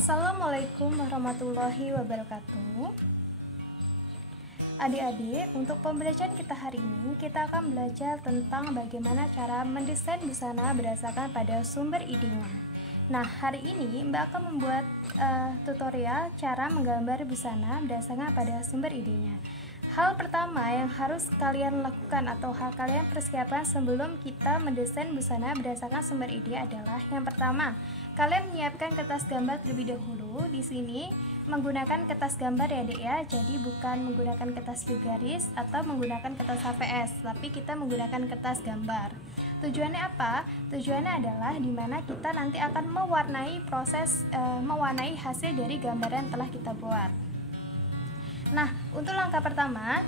Assalamualaikum warahmatullahi wabarakatuh. Adik-adik, untuk pembelajaran kita hari ini, kita akan belajar tentang bagaimana cara mendesain busana berdasarkan pada sumber idenya. Nah, hari ini Mbak akan membuat tutorial cara menggambar busana berdasarkan pada sumber idenya. Hal pertama yang harus kalian lakukan atau hal kalian persiapkan sebelum kita mendesain busana berdasarkan sumber ide adalah yang pertama, kalian menyiapkan kertas gambar terlebih dahulu. Di sini menggunakan kertas gambar ya Dek ya, jadi bukan menggunakan kertas garis atau menggunakan kertas HVS, tapi kita menggunakan kertas gambar. Tujuannya apa? Tujuannya adalah dimana kita nanti akan mewarnai mewarnai hasil dari gambaran yang telah kita buat. Nah, untuk langkah pertama,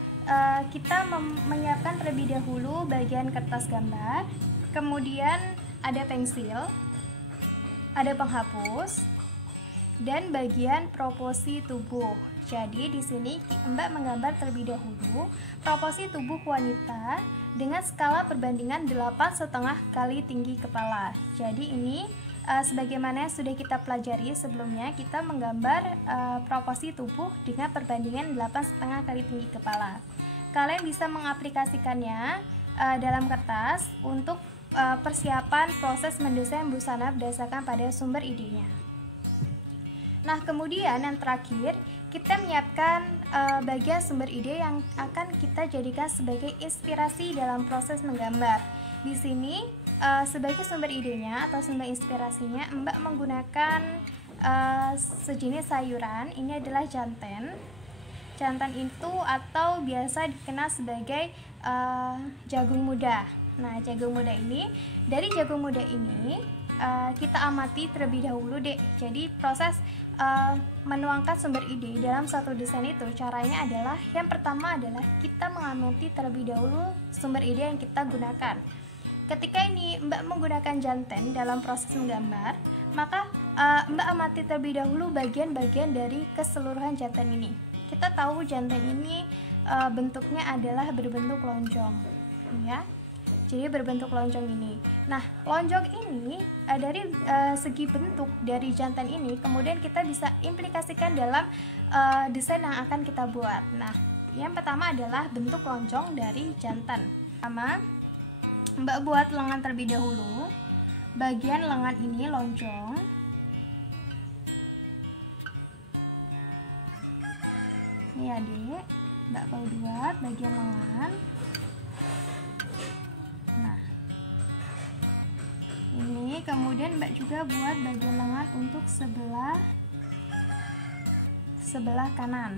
kita menyiapkan terlebih dahulu bagian kertas gambar, kemudian ada pensil, ada penghapus, dan bagian proporsi tubuh. Jadi di sini Mbak menggambar terlebih dahulu proporsi tubuh wanita dengan skala perbandingan 8,5 kali tinggi kepala. Jadi ini sebagaimana yang sudah kita pelajari sebelumnya, kita menggambar proporsi tubuh dengan perbandingan 8,5 kali tinggi kepala. Kalian bisa mengaplikasikannya dalam kertas untuk persiapan proses mendesain busana berdasarkan pada sumber idenya. Nah, kemudian yang terakhir, kita menyiapkan bagian sumber ide yang akan kita jadikan sebagai inspirasi dalam proses menggambar. Di sini sebagai sumber idenya atau sumber inspirasinya, Mbak menggunakan sejenis sayuran. Ini adalah jantan. Jantan itu atau biasa dikenal sebagai jagung muda. Nah, jagung muda ini, dari jagung muda ini kita amati terlebih dahulu Dek. Jadi proses menuangkan sumber ide dalam satu desain itu caranya adalah yang pertama adalah kita mengamati terlebih dahulu sumber ide yang kita gunakan. Ketika ini Mbak menggunakan jantan dalam proses menggambar, maka Mbak amati terlebih dahulu bagian-bagian dari keseluruhan jantan ini. Kita tahu jantan ini bentuknya adalah berbentuk lonjong, ya. Jadi berbentuk lonjong ini. Nah, lonjong ini dari segi bentuk dari jantan ini, kemudian kita bisa implikasikan dalam desain yang akan kita buat. Nah, yang pertama adalah bentuk lonjong dari jantan. Pertama, Mbak buat lengan terlebih dahulu. Bagian lengan ini lonjong. Ini adik, Mbak mau buat bagian lengan. Nah, ini kemudian Mbak juga buat bagian lengan untuk sebelah kanan.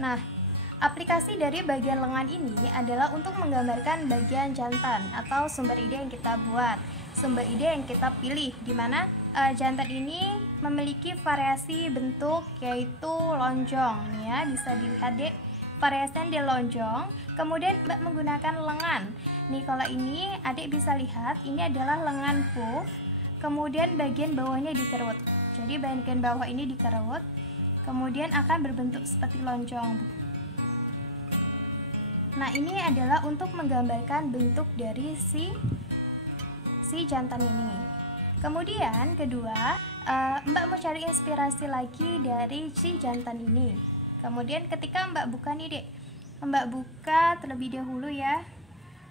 Nah, aplikasi dari bagian lengan ini adalah untuk menggambarkan bagian jantan atau sumber ide yang kita buat, sumber ide yang kita pilih, di mana jantan ini memiliki variasi bentuk yaitu lonjong, ya bisa dilihat deh variasinya di lonjong. Kemudian Mbak menggunakan lengan. Nih kalau ini adik bisa lihat ini adalah lengan puff, kemudian bagian bawahnya dikerut. Jadi bagian bawah ini dikerut, kemudian akan berbentuk seperti lonjong. Nah, ini adalah untuk menggambarkan bentuk dari si jantan ini. Kemudian kedua, Mbak mencari inspirasi lagi dari si jantan ini. Kemudian ketika Mbak buka nih Dek, Mbak buka terlebih dahulu ya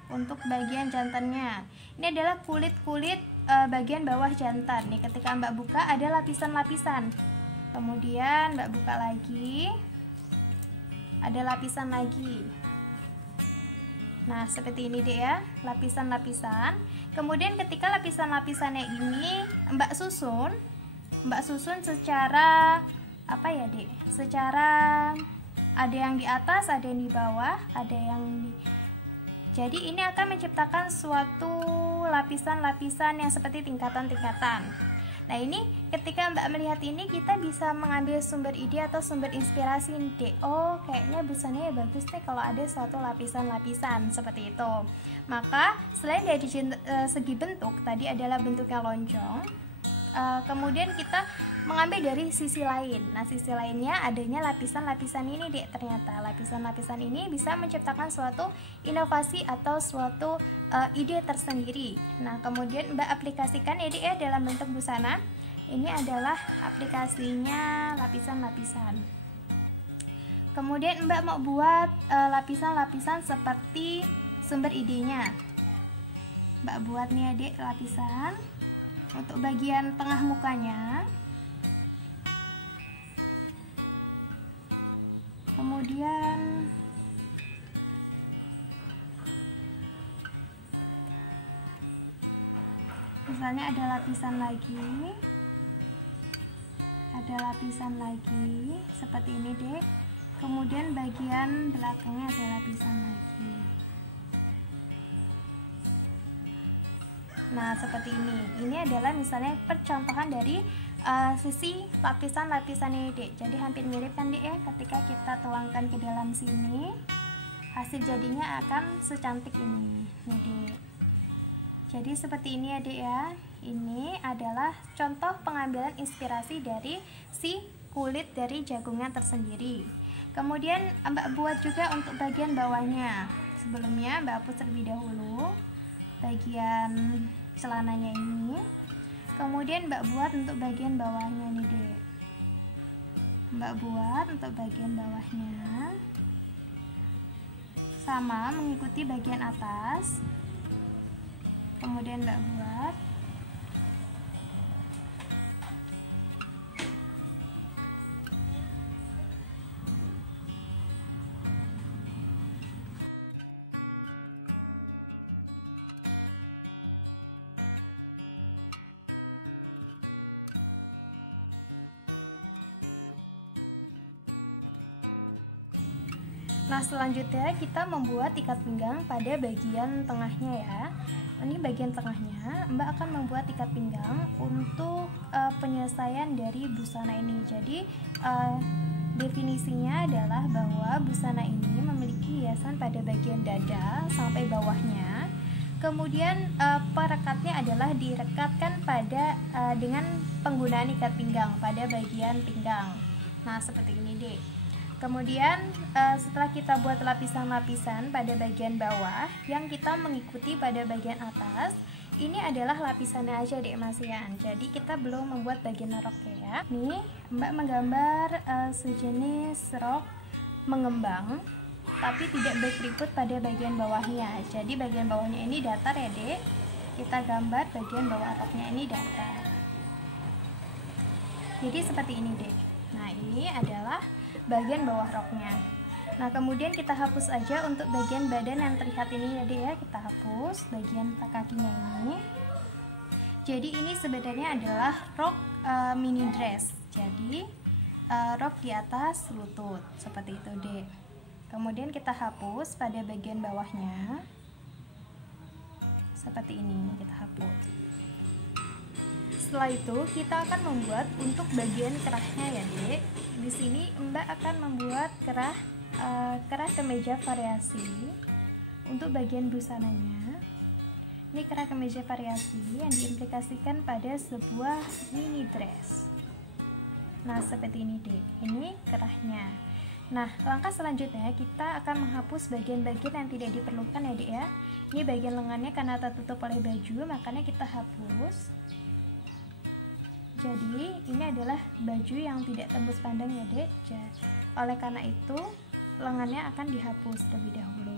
untuk bagian jantannya. Ini adalah kulit-kulit bagian bawah jantan. Nih ketika Mbak buka ada lapisan-lapisan. Kemudian Mbak buka lagi, ada lapisan lagi. Nah, seperti ini deh ya, lapisan-lapisan. Kemudian ketika lapisan-lapisannya ini Mbak susun secara apa ya Dek? Secara ada yang di atas, ada yang di bawah, ada yang jadi ini akan menciptakan suatu lapisan-lapisan yang seperti tingkatan-tingkatan. Nah, ini ketika Mbak melihat ini, kita bisa mengambil sumber ide atau sumber inspirasi nih. Oh, kayaknya busananya bagus nih kalau ada suatu lapisan-lapisan seperti itu. Maka selain dari segi bentuk tadi adalah bentuknya lonjong, kemudian kita mengambil dari sisi lain. Nah, sisi lainnya adanya lapisan-lapisan ini Dek. Ternyata lapisan-lapisan ini bisa menciptakan suatu inovasi atau suatu ide tersendiri. Nah, kemudian kemudian Mbak aplikasikan ya Dek ya dalam bentuk busana. Ini adalah aplikasinya lapisan-lapisan. Kemudian Mbak mau buat lapisan-lapisan seperti sumber idenya. Mbak buat nih Adik lapisan untuk bagian tengah mukanya. Kemudian misalnya ada lapisan lagi. Ada lapisan lagi seperti ini Dek. Kemudian bagian belakangnya ada lapisan lagi. Nah seperti ini. Ini adalah misalnya percontohan dari sisi lapisan-lapisan ini Dek. Jadi hampir mirip kan Dek ya, ketika kita tuangkan ke dalam sini hasil jadinya akan secantik ini Dek. Jadi seperti ini ya Dek ya. Ini adalah contoh pengambilan inspirasi dari si kulit dari jagungan tersendiri. Kemudian Mbak buat juga untuk bagian bawahnya. Sebelumnya Mbak hapus terlebih dahulu bagian celananya ini. Kemudian Mbak buat untuk bagian bawahnya nih Dek. Mbak buat untuk bagian bawahnya sama mengikuti bagian atas. Kemudian Mbak buat. Nah selanjutnya kita membuat ikat pinggang pada bagian tengahnya ya. Ini bagian tengahnya Mbak akan membuat ikat pinggang untuk penyelesaian dari busana ini. Jadi definisinya adalah bahwa busana ini memiliki hiasan pada bagian dada sampai bawahnya. Kemudian perekatnya adalah direkatkan pada dengan penggunaan ikat pinggang pada bagian pinggang. Nah seperti ini deh. Kemudian setelah kita buat lapisan-lapisan pada bagian bawah yang kita mengikuti pada bagian atas, ini adalah lapisannya aja deh Mas Ian. Jadi kita belum membuat bagian rok ya. Nih Mbak menggambar sejenis rok mengembang tapi tidak berkeriput pada bagian bawahnya. Jadi bagian bawahnya ini datar ya dek. Kita gambar bagian bawah roknya ini datar. Jadi seperti ini dek. Nah ini adalah bagian bawah roknya. Nah kemudian kita hapus aja untuk bagian badan yang terlihat ini ya dek ya. Kita hapus bagian kakinya ini. Jadi ini sebenarnya adalah rok mini dress. Jadi rok di atas lutut seperti itu dek. Kemudian kita hapus pada bagian bawahnya seperti ini, kita hapus. Setelah itu kita akan membuat untuk bagian kerahnya ya dek. Di sini Mbak akan membuat kerah kemeja variasi untuk bagian busananya. Ini kerah kemeja variasi yang diaplikasikan pada sebuah mini dress. Nah seperti ini dek, ini kerahnya. Nah langkah selanjutnya kita akan menghapus bagian-bagian yang tidak diperlukan ya dek ya. Ini bagian lengannya karena tertutup oleh baju, makanya kita hapus. Jadi ini adalah baju yang tidak tembus pandang ya dek. Oleh karena itu lengannya akan dihapus terlebih dahulu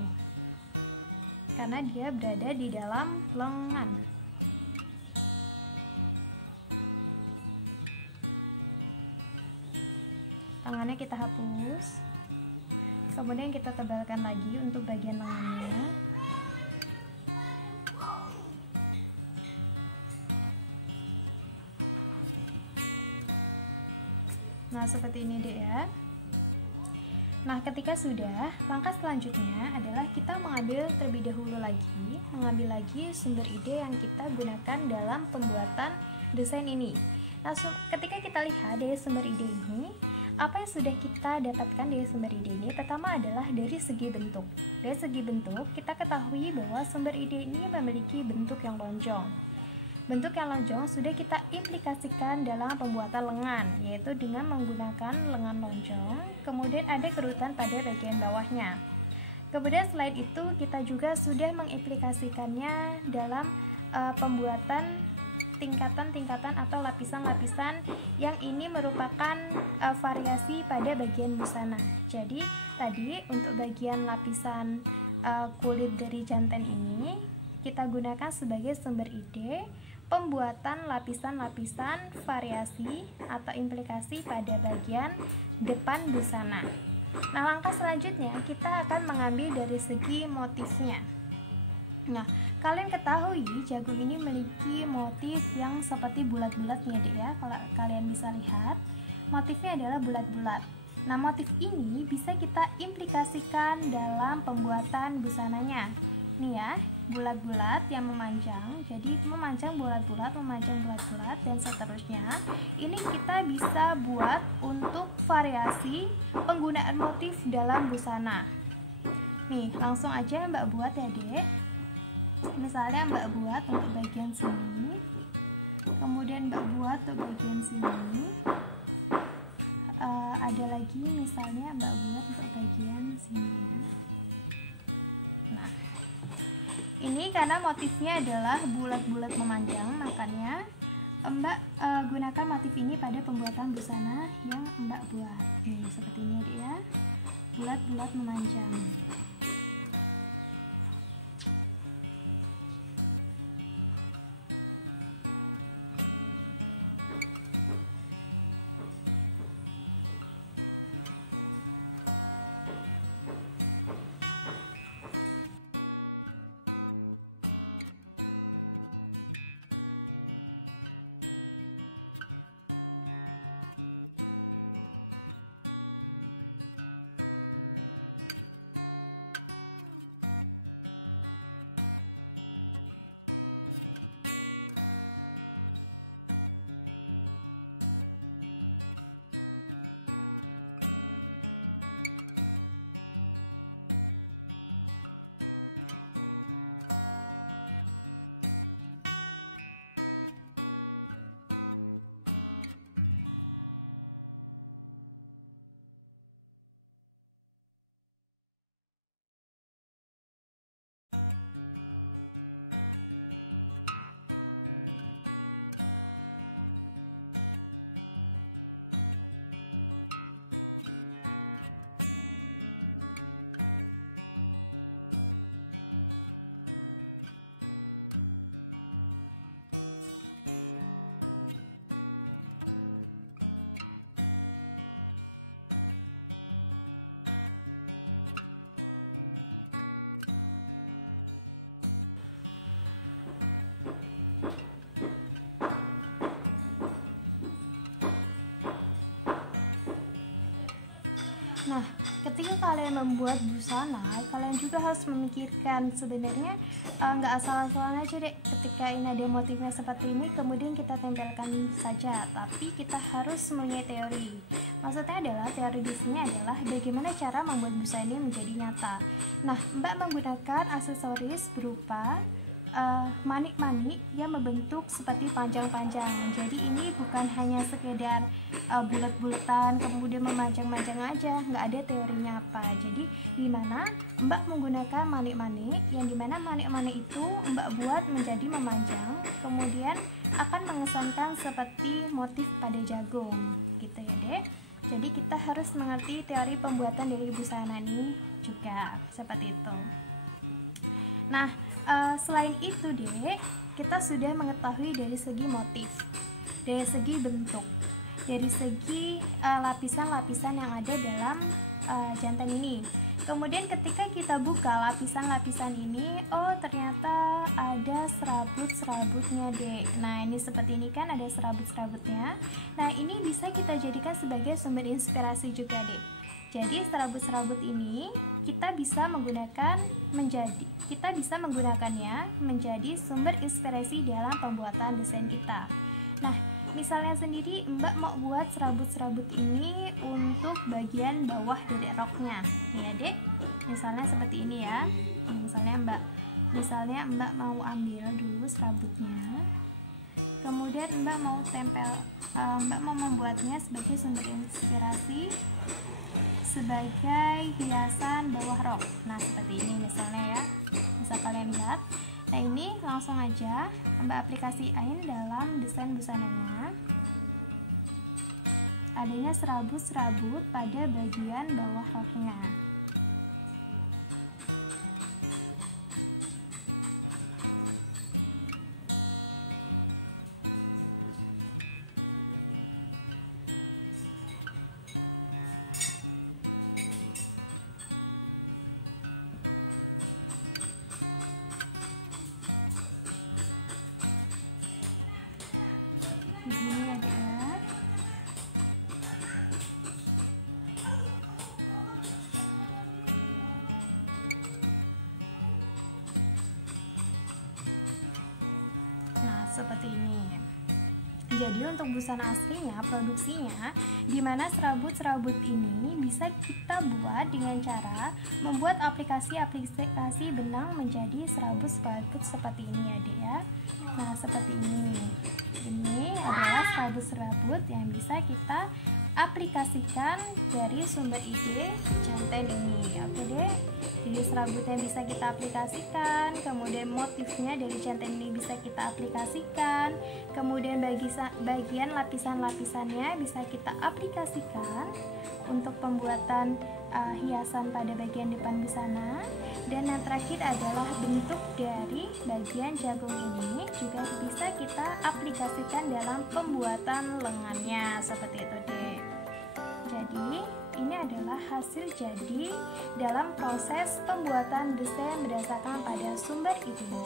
karena dia berada di dalam lengan. Lengannya kita hapus, kemudian kita tebalkan lagi untuk bagian lengannya. Nah seperti ini deh ya. Nah ketika sudah, langkah selanjutnya adalah kita mengambil terlebih dahulu lagi sumber ide yang kita gunakan dalam pembuatan desain ini. Nah ketika kita lihat dari sumber ide ini, apa yang sudah kita dapatkan dari sumber ide ini? Pertama adalah dari segi bentuk. Dari segi bentuk, kita ketahui bahwa sumber ide ini memiliki bentuk yang lonjong. Bentuk yang lonjong sudah kita implikasikan dalam pembuatan lengan, yaitu dengan menggunakan lengan lonjong. Kemudian ada kerutan pada bagian bawahnya. Kemudian selain itu kita juga sudah mengimplikasikannya dalam pembuatan tingkatan-tingkatan atau lapisan-lapisan yang ini merupakan variasi pada bagian busana. Jadi tadi untuk bagian lapisan kulit dari jantan ini kita gunakan sebagai sumber ide pembuatan lapisan-lapisan variasi atau implikasi pada bagian depan busana. Nah, langkah selanjutnya kita akan mengambil dari segi motifnya. Nah, kalian ketahui jagung ini memiliki motif yang seperti bulat-bulatnya deh ya. Kalau kalian bisa lihat, motifnya adalah bulat-bulat. Nah, motif ini bisa kita implikasikan dalam pembuatan busananya. Nih ya, bulat-bulat yang memanjang. Jadi memanjang bulat-bulat, dan seterusnya. Ini kita bisa buat untuk variasi penggunaan motif dalam busana. Nih, langsung aja Mbak buat ya, Dek. Misalnya Mbak buat untuk bagian sini, kemudian Mbak buat untuk bagian sini. Ada lagi misalnya Mbak buat untuk bagian sini. Nah, ini karena motifnya adalah bulat-bulat memanjang, makanya Mbak gunakan motif ini pada pembuatan busana yang Mbak buat. Nih, seperti ini dia, bulat-bulat memanjang. Membuat busana, kalian juga harus memikirkan sebenarnya nggak asal-asalan aja deh. Ketika ini ada motifnya seperti ini, kemudian kita tempelkan saja, tapi kita harus mempunyai teori. Maksudnya adalah teori di sini adalah bagaimana cara membuat busana ini menjadi nyata. Nah, Mbak menggunakan aksesoris berupa manik-manik yang membentuk seperti panjang-panjang. Jadi ini bukan hanya sekedar bulat-bulatan kemudian memanjang-manjang aja, nggak ada teorinya apa. Jadi di mana Mbak menggunakan manik-manik, yang dimana manik-manik itu Mbak buat menjadi memanjang, kemudian akan mengesankan seperti motif pada jagung, gitu ya Dek. Jadi kita harus mengerti teori pembuatan dari busana ini juga seperti itu. Nah, selain itu Dek, kita sudah mengetahui dari segi motif, dari segi bentuk, dari segi lapisan-lapisan yang ada dalam jantan ini. Kemudian ketika kita buka lapisan-lapisan ini, oh ternyata ada serabut-serabutnya Dek. Nah, ini seperti ini kan ada serabut-serabutnya. Nah, ini bisa kita jadikan sebagai sumber inspirasi juga Dek. Jadi serabut-serabut ini kita bisa menggunakannya menjadi sumber inspirasi dalam pembuatan desain kita. Nah, misalnya sendiri Mbak mau buat serabut-serabut ini untuk bagian bawah dari roknya, ya Dek. Misalnya seperti ini ya. Misalnya Mbak mau ambil dulu serabutnya, kemudian Mbak mau Mbak mau membuatnya sebagai sumber inspirasi sebagai hiasan bawah rok. Nah, seperti Ain dalam desain busananya, adanya serabut-serabut pada bagian bawah roknya. Busana aslinya, produksinya, di mana serabut-serabut ini bisa kita buat dengan cara membuat aplikasi benang menjadi serabut-serabut seperti ini ya Dek ya. Nah seperti ini. Ini adalah serabut-serabut yang bisa kita aplikasikan dari sumber ide centeng ini. Oke deh. Jadi serabutnya bisa kita aplikasikan, kemudian motifnya dari centeng ini bisa kita aplikasikan, kemudian bagian lapisan-lapisannya bisa kita aplikasikan untuk pembuatan hiasan pada bagian depan busana. Dan yang terakhir adalah bentuk dari bagian jagung ini juga bisa kita aplikasikan dalam pembuatan lengannya seperti itu deh. Jadi ini adalah hasil jadi dalam proses pembuatan desain berdasarkan pada sumber itu.